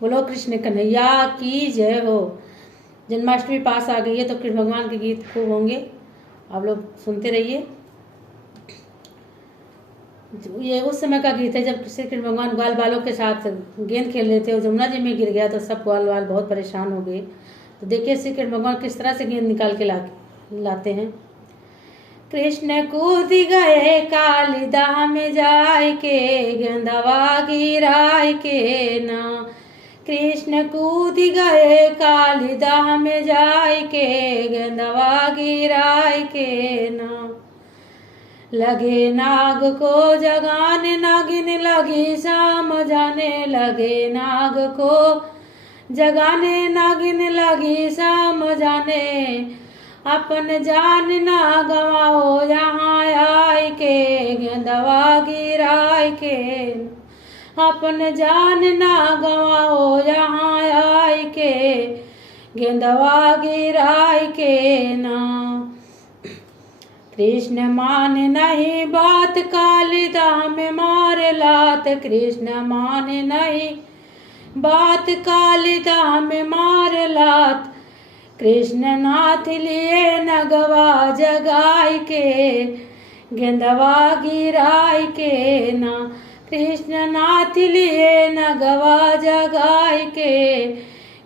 बोलो कृष्ण कन्हैया की जय हो। जन्माष्टमी पास आ गई है तो कृष्ण भगवान के गीत खूब होंगे, आप लोग सुनते रहिए। ये उस समय का गीत है जब श्री कृष्ण भगवान ग्वाल बालों के साथ गेंद खेल रहे थे और जमुना जी में गिर गया तो सब ग्वाल बाल बहुत परेशान हो गए। तो देखिए श्री कृष्ण भगवान किस तरह से गेंद निकाल के लाते हैं। कृष्ण कूद गए कालिदाह में जाय के, गेंदवा गिराय के ना। कृष्ण कूद गए कालिदाह में जाय के, गेंदवा गिराय के ना। लगे नाग को जगाने नागिन लगी शाम जाने, लगे नाग को जगाने नागिन लगी शाम जाने। अपन जान ना गवाओ यहाँ आय के, गेंदवा गिराय के। अपन जान ना गवाओ यहाँ आय के, गेंदवा गिराय के ना। कृष्ण मान नहीं बात कालिदाह में मार लात, कृष्ण मान नहीं बात कालिदाह में मार लात। कृष्ण नाथ लिए नगवा जगाय के, गेंदवा गिराय के ना। कृष्ण नाथ लिए नगवा जगाय के,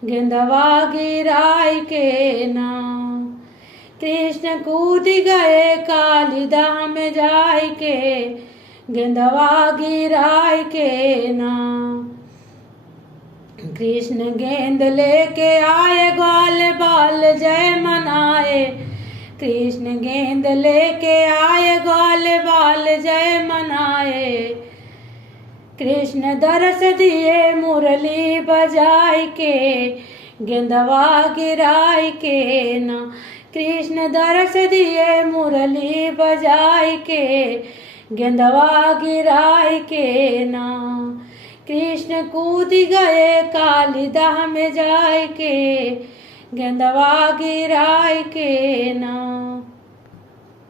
गेंदवा गिराय के ना। कृष्ण कूद गए कालिदाह में जाय के, गेंदवा गिराय के ना। कृष्ण गेंद लेके आए ग्वाल बाल जय मनाए, कृष्ण गेंद लेके आए ग्वाल बाल जय मनाए। कृष्ण दरस दिए मुरली बजाय के, गेंदवा गिराय के ना। कृष्ण दरस दिए मुरली बजाय के, गेंदवा गिराय के ना। कृष्ण कूद गए कालिदाह में जाय के, गेंदवा गिराय के ना।